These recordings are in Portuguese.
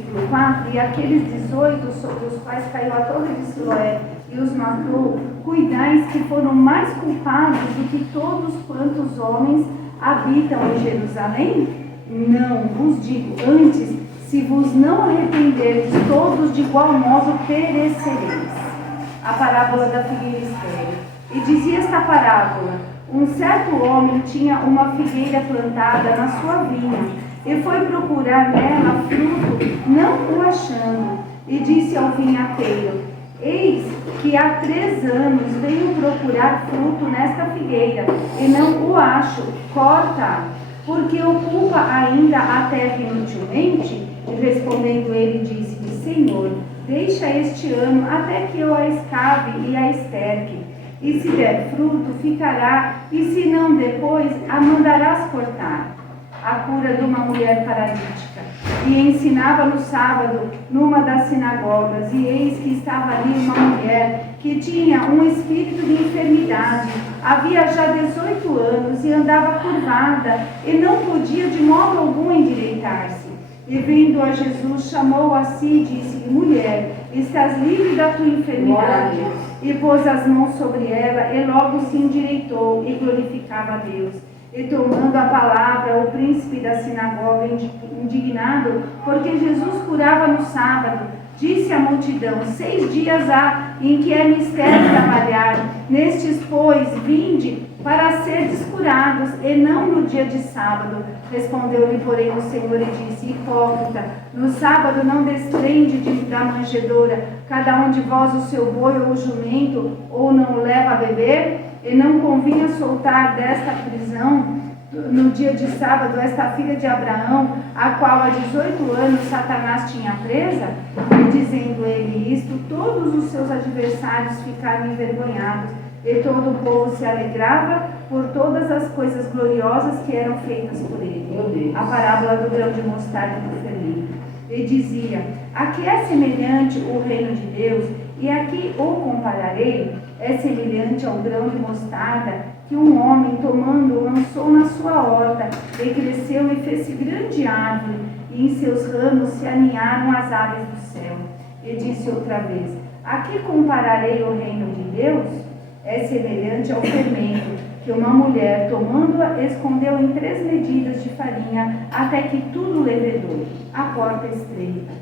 Versículo 4, e aqueles 18 sobre os quais caiu a torre de Siloé e os matou, cuidais que foram mais culpados do que todos quantos homens habitam em Jerusalém? Não, vos digo, antes, se vos não arrependerdes, todos de igual modo perecereis. A parábola da figueira estéril. E dizia esta parábola: um certo homem tinha uma figueira plantada na sua vinha, e foi procurar nela fruto, não o achando, e disse ao vinhateiro: eis que há 3 anos venho procurar fruto nesta figueira, e não o acho, corta-a, porque ocupa ainda a terra inutilmente? E respondendo ele, disse-lhe: Senhor, deixa este ano até que eu a escave e a esterque, e se der fruto, ficará, e se não, depois a mandarás cortar. A cura de uma mulher paralítica. E ensinava no sábado numa das sinagogas, e eis que estava ali uma mulher que tinha um espírito de enfermidade, havia já 18 anos e andava curvada, e não podia de modo algum endireitar-se. E vendo a Jesus, chamou a si e disse-lhe: mulher, estás livre da tua enfermidade. E pôs as mãos sobre ela, e logo se endireitou e glorificava a Deus. E tomando a palavra, o príncipe da sinagoga, indignado, porque Jesus curava no sábado, disse à multidão: 6 dias há em que é mister trabalhar, nestes, pois, vinde para serdes curados, e não no dia de sábado. Respondeu-lhe, porém, o Senhor e disse: hipócrita, no sábado não desprende da manjedoura cada um de vós o seu boi ou o jumento, ou não o leva a beber? E não convinha soltar desta prisão no dia de sábado esta filha de Abraão, a qual há 18 anos Satanás tinha presa? E dizendo ele isto, todos os seus adversários ficaram envergonhados, e todo o povo se alegrava por todas as coisas gloriosas que eram feitas por ele. A parábola do grão de mostarda e do fermento. E dizia: a que é semelhante o reino de Deus, e a que o compararei? É semelhante ao grão de mostarda que um homem, tomando, lançou na sua horta, e cresceu e fez-se grande árvore, e em seus ramos se aninharam as aves do céu. E disse outra vez: a que compararei o reino de Deus? É semelhante ao fermento que uma mulher, tomando-a, escondeu em 3 medidas de farinha, até que tudo levedou. A porta estreita.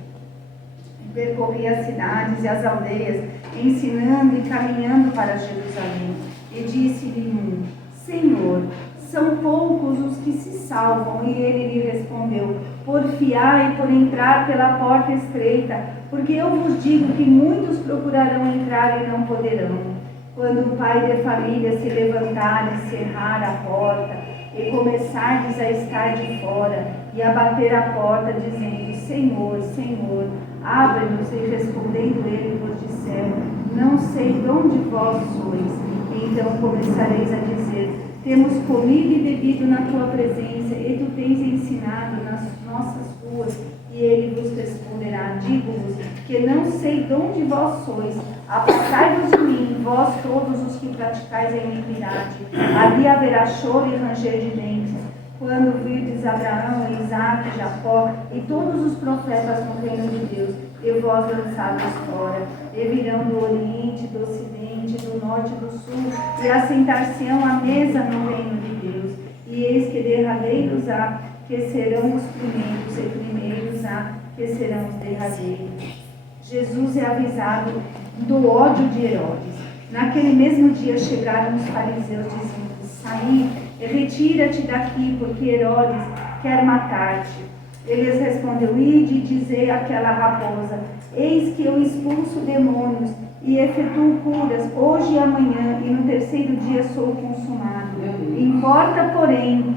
Percorria as cidades e as aldeias, ensinando e caminhando para Jerusalém. E disse-lhe um: Senhor, são poucos os que se salvam. E ele lhe respondeu: porfiai por entrar pela porta estreita, porque eu vos digo que muitos procurarão entrar e não poderão. Quando o pai de família se levantar e cerrar a porta, e começardes a estar de fora, e a bater a porta, dizendo: Senhor, Senhor, abre-nos, e respondendo ele vos disser: não sei de onde vós sois. Então começareis a dizer: temos comido e bebido na tua presença, e tu tens ensinado nas nossas ruas. E ele vos responderá: digo-vos que não sei de onde vós sois. Apartai-vos de mim, vós todos os que praticais a iniquidade. Ali haverá choro e ranger de dentes, quando virdes Abraão, Isaque, Jacó e todos os profetas no reino de Deus, e vós lançados fora. E virão do oriente, do ocidente, do norte e do sul, e assentar-se-ão à mesa no reino de Deus. E eis que derradeiros há, que serão os primeiros, e primeiros há, que serão os derradeiros. Jesus é avisado do ódio de Herodes. Naquele mesmo dia chegaram os fariseus, dizendo: saí, retira-te daqui, porque Herodes quer matar-te. Eles respondeu: ide e dizei àquela raposa: eis que eu expulso demônios e efetuo curas hoje e amanhã, e no 3º dia sou consumado. Importa, porém,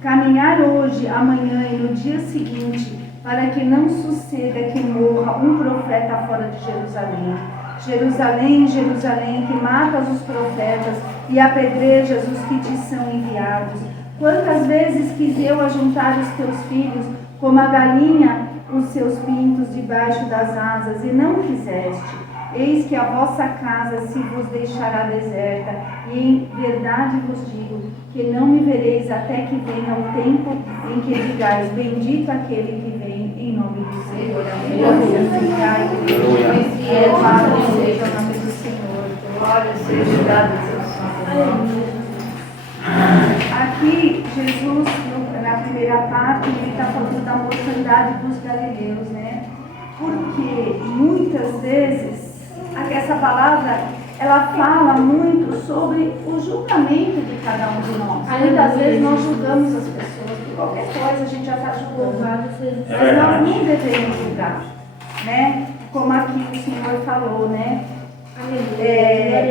caminhar hoje, amanhã e no dia seguinte, para que não suceda que morra um profeta fora de Jerusalém. Jerusalém, Jerusalém, que matas os profetas e apedrejas os que te são enviados. Quantas vezes quis eu ajuntar os teus filhos, como a galinha os seus pintos debaixo das asas, e não quiseste. Eis que a vossa casa se vos deixará deserta, e em verdade vos digo que não me vereis até que venha o tempo em que digais: bendito aquele que vem em nome do Senhor. Louvado seja o nome do Senhor. Glória seja dada ao seu Senhor. Aqui, Jesus, na primeira parte, ele está falando da mortandade dos galileus, né? Porque muitas vezes, essa palavra, ela fala muito sobre o julgamento de cada um de nós. Muitas vezes nós julgamos as pessoas, por qualquer coisa a gente já está julgando. Mas nós não devemos julgar, né? Como aqui o Senhor falou, né?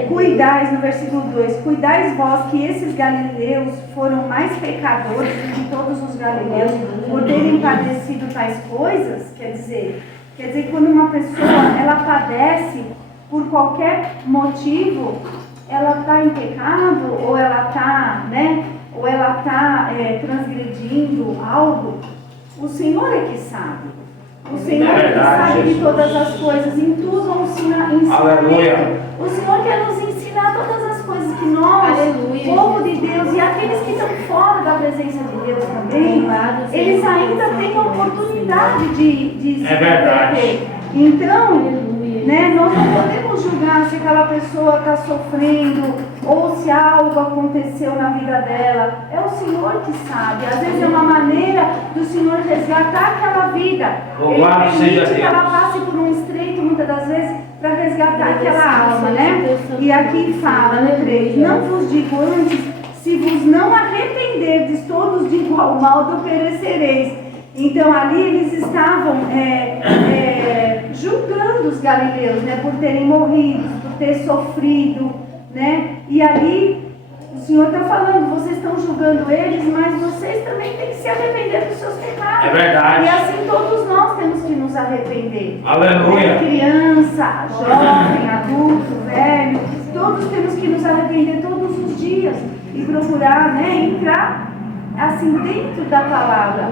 Cuidais, no versículo 2, cuidais vós que esses galileus foram mais pecadores do que todos os galileus por terem padecido tais coisas. Quer dizer, quando uma pessoa ela padece por qualquer motivo, ela está em pecado ou ela está, né? Ou ela está transgredindo algo. O Senhor é que sabe. O Senhor é que sabe de todas as coisas, em tudo um ensinamento. O Senhor quer nos ensinar todas as coisas que nós, povo de Deus, e aqueles que estão fora da presença de Deus também, eles ainda têm a oportunidade de se converter. Então, né, nós não podemos julgar se aquela pessoa está sofrendo ou se algo aconteceu na vida dela. É o Senhor que sabe. Às vezes é uma maneira do Senhor resgatar aquela vida. Ele permite que ela passe por um estreito, muitas das vezes, para resgatar aquela alma, né? E aqui fala, no 3, não vos digo antes, se vos não arrependerdes todos de igual modo perecereis. Então ali eles estavam julgando os galileus, né, por terem morrido, por ter sofrido, né? E ali o Senhor está falando, vocês estão julgando eles, mas vocês também têm que se arrepender dos seus pecados. É verdade. E assim todos nós temos que nos arrepender. Aleluia. Criança, jovem, adulto, velho, todos temos que nos arrepender todos os dias e procurar, né, entrar assim dentro da palavra.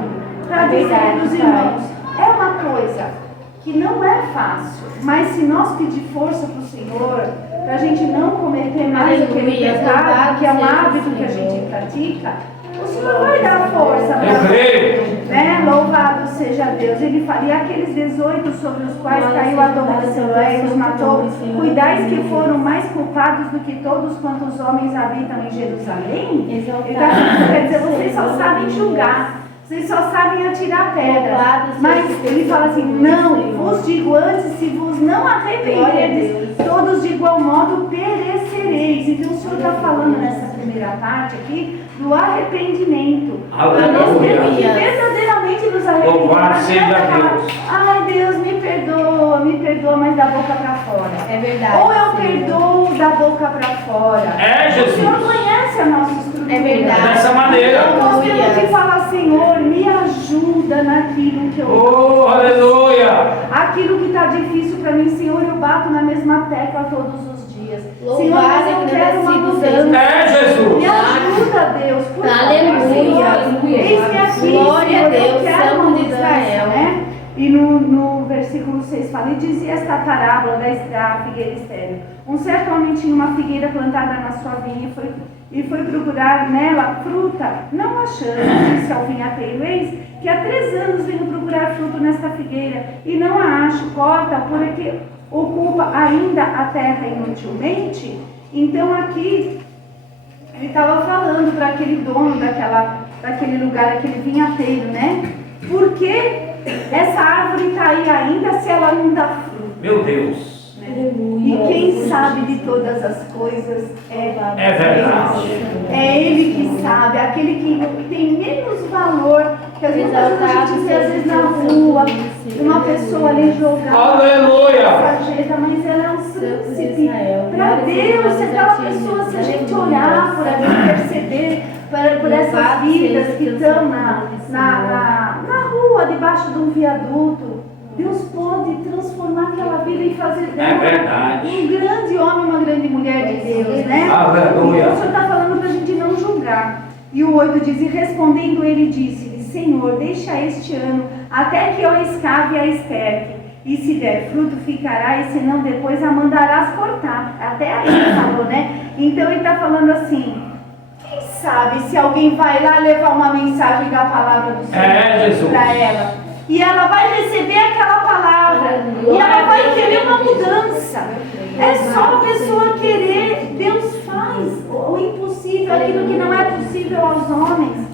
Para dizer dos irmãos, é uma coisa que não é fácil, mas se nós pedir força para o Senhor, para a gente não cometer mais aquele pecado, que é um hábito que a gente pratica, o Senhor vai dar força para nós, né? Louvado seja Deus. Ele fala, e aqueles 18 sobre os quais caiu a dor de Siloé e os matou, cuidais que foram mais culpados do que todos quantos homens habitam em Jerusalém? Quer dizer, vocês só sabem julgar. Vocês só sabem atirar pedra. Mas ele fala assim, não, vos digo antes, se vos não arrependerdes, todos de igual modo perecereis. Então o Senhor está falando nessa primeira parte aqui do arrependimento. Para nós temos que verdadeiramente nos arrepender. Louvado seja Deus. Ai Deus, me perdoa, mas da boca para fora. É verdade. Ou eu perdoo da boca para fora. É, Jesus. O Senhor conhece a nossa estrutura. É verdade. Dessa maneira. Então nós temos que falar, Senhor, me ajuda naquilo que eu Oh, aleluia. Aquilo que está difícil para mim, Senhor, eu bato na mesma tecla todos os dias. Senhor, mas eu quero uma mudança. É, Jesus. Me ajuda, Deus, por favor, Aleluia. Senhor. Eis-me aqui, Glória Senhor, a Deus, eu quero uma Santo de mudança, Israel. né? E no versículo 6 fala, e dizia esta parábola da figueira estéril. Um certo homem tinha uma figueira plantada na sua vinha e foi procurar nela fruta, não achando, disse ao vinhateiro, eis que há 3 anos venho procurar fruto nesta figueira e não a acho, corta, porque ocupa ainda a terra inutilmente. Então aqui ele estava falando para aquele dono daquele lugar, aquele vinhateiro, né? Por que essa árvore está aí ainda se ela não dá fruto? Meu Deus. E quem sabe de todas as coisas é verdade. É Ele que sabe, aquele que tem menos valor, que às vezes a gente vê às vezes na rua, uma pessoa ali jogada, Aleluia. sarjeta, mas ela é um príncipe. Para Deus, se aquela pessoa, se a gente olhar por ali, perceber por essas vidas que estão na rua, debaixo de um viaduto, Deus pode transformar aquela vida e fazer dela um grande homem, uma grande mulher de Deus, né? Aleluia. Então o Senhor está falando para a gente não julgar. E o 8 diz, e respondendo ele disse-lhe, Senhor, deixa este ano, até que eu escave a esterque, e se der fruto ficará, e se não depois a mandarás cortar. Até aí ele falou, né? Então ele está falando assim, quem sabe se alguém vai lá levar uma mensagem da palavra do Senhor para ela. E ela vai receber aquela palavra força. É só a pessoa querer. Deus faz o impossível, aquilo que não é possível aos homens.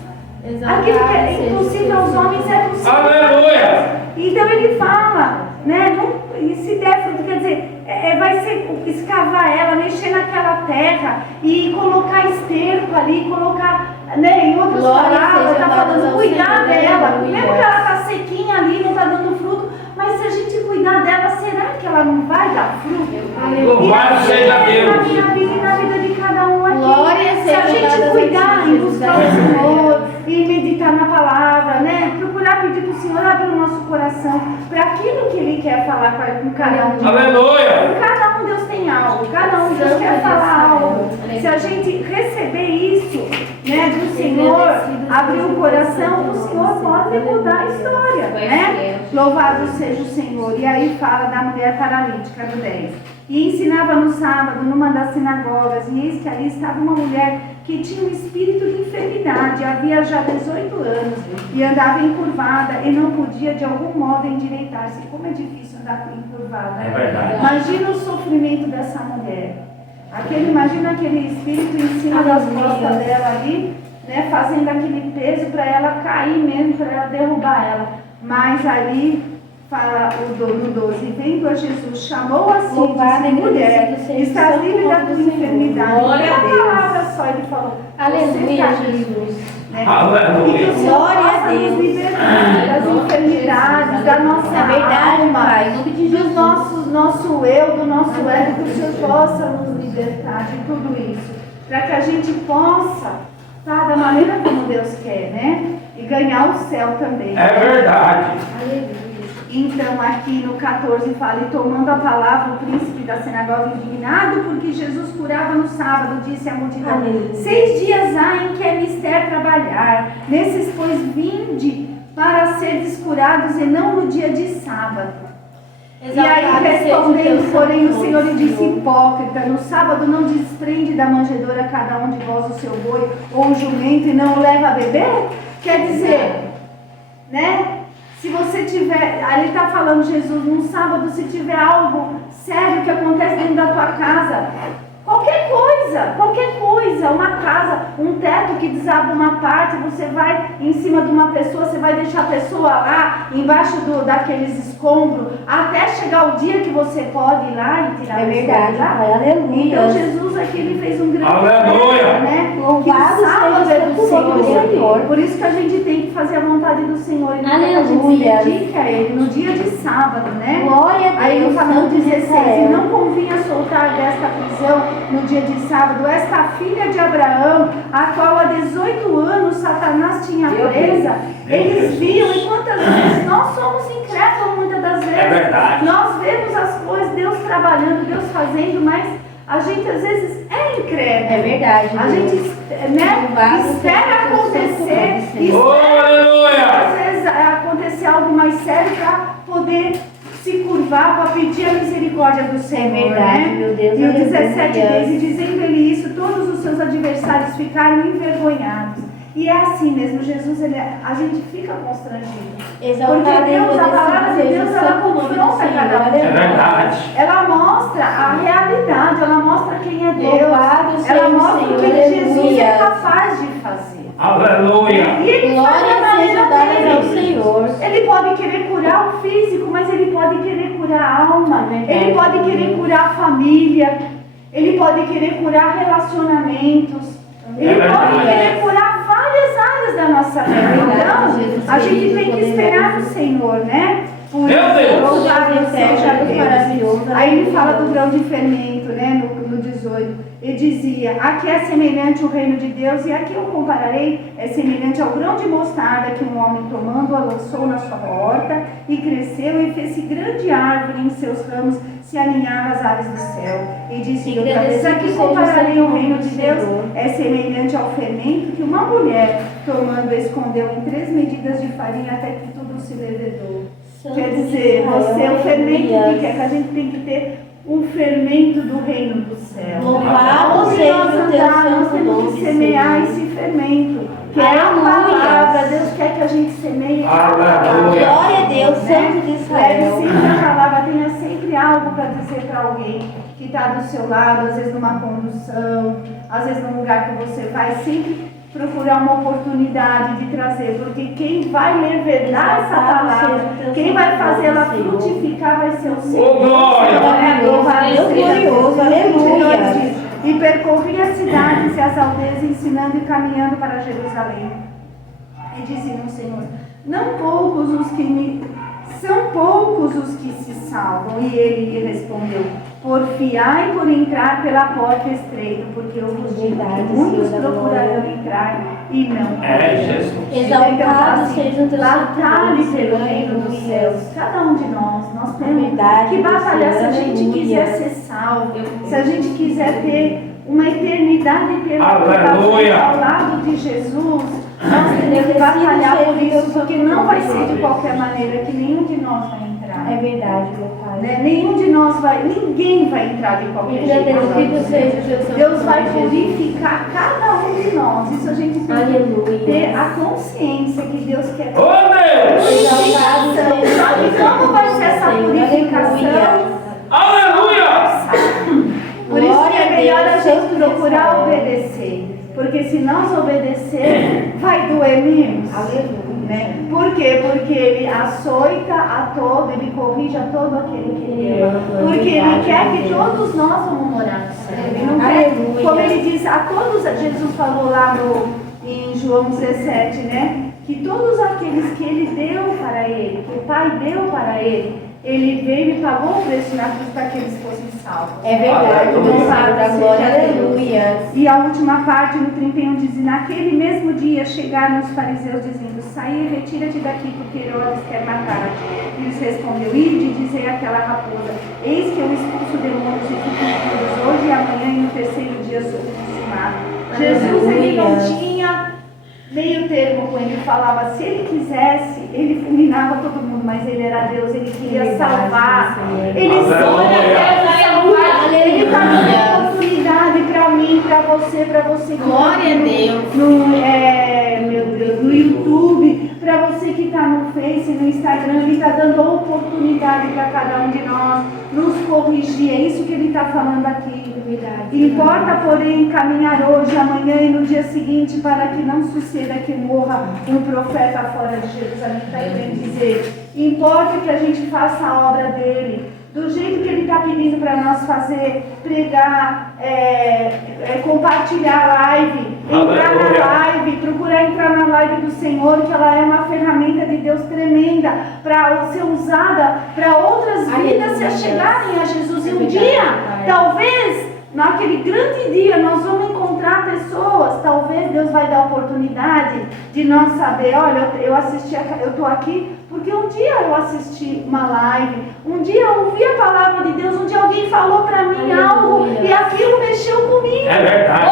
Aquilo que é impossível aos homens é possível. Aleluia! Então ele fala, né? E se der fruto, quer dizer, vai ser escavar ela, mexer naquela terra e colocar esterco ali, colocar, né? Em outras palavras, está falando, cuidar dela, mesmo que ela está sequinha ali, não está dando fruto, mas se a gente cuidar dela, será que ela não vai dar fruto? Louvado seja Deus! Na minha vida e na vida de cada um aqui. Glória Se a gente cuidar em buscar o Senhor e meditar na palavra, né? Procurar pedir para o Senhor abrir o nosso coração para aquilo que Ele quer falar com cada um de nós. Aleluia! Cada um Deus tem algo, cada um Deus quer falar algo. Se a gente receber isso, né, do Senhor, abrir o coração, o Senhor pode mudar a história, né? Louvado seja o Senhor. E aí fala da mulher paralítica do 10. E ensinava no sábado numa das sinagogas, e eis que ali estava uma mulher que tinha um espírito de enfermidade, havia já 18 anos, e andava encurvada e não podia de algum modo endireitar-se. Como é difícil andar encurvada. É verdade. Imagina o sofrimento dessa mulher. Imagina aquele espírito em cima das costas dela ali, né, fazendo aquele peso para ela cair mesmo, para ela derrubar ela. Mas ali fala no 12, vendo a Jesus, chamou assim, disse, mulher, estás livre da tua enfermidade. Uma palavra só ele falou. Aleluia, Jesus. Né? Aleluia. E que o Senhor Glória a possa nos Deus. libertar das enfermidades, da nossa É verdade, alma, Pai, em nome de do Jesus. nosso eu, do nosso ego, que o Senhor possa nos libertar de tudo isso, para que a gente possa, tá, da maneira como Deus quer, né? E ganhar o céu também. É verdade. Aleluia. Então aqui no 14 fala, e tomando a palavra o príncipe da sinagoga indignado, porque Jesus curava no sábado, disse à multidão, Aleluia. 6 dias há em que é mister trabalhar, nesses pois vinde para seres curados e não no dia de sábado. E aí respondendo, porém, o Senhor lhe disse, hipócrita, no sábado não desprende da manjedoura cada um de vós o seu boi ou o jumento e não o leva a beber? Quer dizer, né? Se você tiver, ali está falando Jesus, num sábado, se tiver algo sério que acontece dentro da tua casa, qualquer coisa, uma casa, um teto que desaba uma parte, você vai em cima de uma pessoa, você vai deixar a pessoa lá, embaixo daqueles escombros, até chegar o dia que você pode ir lá e tirar É verdade, Pai, aleluia. Então Jesus aqui, ele fez um grande Aleluia. né? Louvado Que o sábado seja é do o nome do Senhor. Senhor. Por isso que a gente tem que fazer a vontade do Senhor. E Aleluia. a gente se dedica a Ele no dia de sábado, né? Glória a Deus. Aí no capítulo Santo de 16, Israel. e não convinha soltar desta prisão no dia de sábado esta filha de Abraão, a qual há 18 anos Satanás tinha presa. Eles viam, e quantas vezes nós somos incrédulos muitas das vezes. É verdade. Nós vemos as coisas, Deus trabalhando, Deus fazendo, mas a gente às vezes é incrédulo. É verdade. A gente, né, espera acontecer, e Oh, espera aleluia. às vezes acontecer algo mais sério para poder se curvar, para pedir a misericórdia do Senhor, verdade, né? meu Deus, E o aleluia. 17 diz, e dizendo ele isso, todos os seus adversários ficaram envergonhados. E é assim mesmo, Jesus, a gente fica constrangido. Exaltado Porque e Deus, a palavra de Deus, ela santo nome do confronta Senhor. cada um. É verdade. Ela mostra a realidade, ela mostra quem é Deus, Louvado seja ela o mostra o que Senhor, Jesus aleluia. é capaz de fazer. Aleluia. E ele faz da Glória maneira seja dada ao dele. Senhor. Ele pode querer curar o físico, mas ele pode querer curar a alma, Verdade. ele pode querer curar a família, ele pode querer curar relacionamentos, ele verdade. pode querer curar várias áreas da nossa vida. verdade, Então, Jesus a gente querido, tem que esperar no poderoso. Senhor, né? Por Meu Deus. louvado Deus seja Deus Deus. maravilhoso. Aí ele fala do grão de fermento, né? No 18. Ele dizia, aqui é semelhante o reino de Deus, e aqui eu compararei, é semelhante ao grão de mostarda que um homem tomando a lançou na sua horta, e cresceu e fez-se grande árvore, em seus ramos se alinhava às aves do céu. E disse outra vez, aqui compararei o reino de Deus, é semelhante ao fermento que uma mulher tomando escondeu em 3 medidas de farinha até que tudo se levedou. Quer dizer, você é o fermento que a gente tem que ter um fermento do reino do céu. Louvado Onde seja nós o teu andar, nós santo temos nome, que semear Senhor. esse fermento, que é a Aleluia. palavra. Deus quer que a gente semeie a palavra. Aleluia. Glória a Deus, Né? Santo de Leve Israel. sempre a palavra, tenha sempre sempre algo para dizer para alguém que está do seu lado, às vezes numa condução, às vezes num lugar que você vai, sempre procurar uma oportunidade de trazer, porque quem vai levedar essa palavra, quem vai fazer ela frutificar vai ser o Senhor. Ô, glória! Deus glorioso, aleluia. E percorri as cidades e as aldeias, ensinando e caminhando para Jerusalém. E diziam o Senhor, são poucos os que se salvam. E ele lhe respondeu, porfiai por entrar pela porta estreita, porque eu vos digo que muitos procurarão entrar e não. Jesus. Exaltado seja o teu batalhe santo pelo nome, reino dos aleluia. céus. Cada um de nós temos Verdade, que batalhar. Se a Senhor, gente quiser aleluia. ser salvo, se a gente quiser ter uma eternidade pela Aleluia. ao lado de Jesus, nós temos que batalhar por isso, porque não vai ser de qualquer maneira que nenhum de nós vai entrar. É verdade, meu Pai. Né? Ninguém vai entrar de qualquer jeito. Deus vai purificar cada um de nós. Isso a gente tem que Aleluia. ter a consciência que Deus quer. Ô, Deus! Exaltado seja o Só que como vai ser essa purificação? Aleluia! Por isso que Glória é a melhor Deus, a gente Deus procurar abençoe. obedecer. Porque se nós obedecer, vai doer menos. Aleluia. Né? Por quê? Porque ele açoita a todo, ele corrige a todo aquele que ele ama. Porque ele quer que todos nós vamos morar no céu. Ele não quer, Aleluia. como ele diz, a todos, Jesus falou lá em João 17, né? Que todos aqueles que ele deu para ele, que o Pai deu para ele veio e pagou o preço na cruz para que eles fossem salvos. É verdade, Aleluia. louvado a glória, aleluia. E a última parte, no 31, diz, naquele mesmo dia chegaram os fariseus dizendo, saí e retira-te daqui, porque Herodes quer matar-te. E lhes respondeu, ide e dizei àquela raposa, eis que eu expulso demônios e fico puros hoje e amanhã e no terceiro dia sou consumado. Jesus, ele não tinha meio termo com ele, falava, se ele quisesse, ele fulminava todo mundo, mas ele era Deus, ele queria salvar. Ele ele está dando oportunidade para mim, para você Glória a Deus. Meu Deus, no YouTube, para você que está no Face, no Instagram, ele está dando oportunidade para cada um de nós nos corrigir. É isso que ele está falando aqui. Importa, porém, caminhar hoje, amanhã e no dia seguinte, para que não suceda que morra um profeta fora de Jerusalém. Está querendo dizer, importa que a gente faça a obra dele do jeito que ele está pedindo para nós fazer, pregar, compartilhar a live, entrar na live, procurar entrar na live do Senhor, que ela é uma ferramenta de Deus tremenda para ser usada para outras vidas se chegarem a Jesus. E um dia, talvez, naquele grande dia, nós vamos encontrar pessoas, talvez Deus vai dar a oportunidade de nós saber, olha, eu estou aqui porque um dia eu assisti uma live, um dia eu ouvi a palavra de Deus, um dia alguém falou para mim algo e aquilo mexeu comigo. É verdade.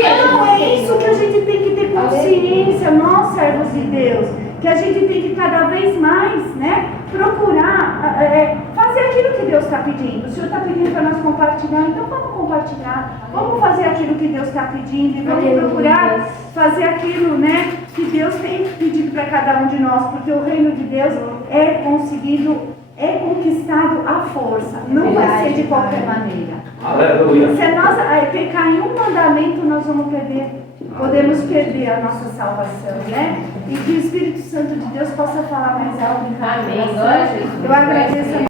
Então é isso que a gente tem que ter consciência, nós servos de Deus, que a gente tem que cada vez mais, né, procurar fazer aquilo que Deus está pedindo. O Senhor está pedindo para nós compartilhar, então vamos compartilhar, vamos fazer aquilo que Deus está pedindo e vamos procurar fazer aquilo, né, que Deus tem pedido para cada um de nós, porque o reino de Deus é conquistado à força, não vai ser de qualquer maneira. Aleluia. Se nós pecar em um mandamento, nós podemos perder a nossa salvação, né? E que o Espírito Santo de Deus possa falar mais alto em cada Amém. coração. Eu agradeço a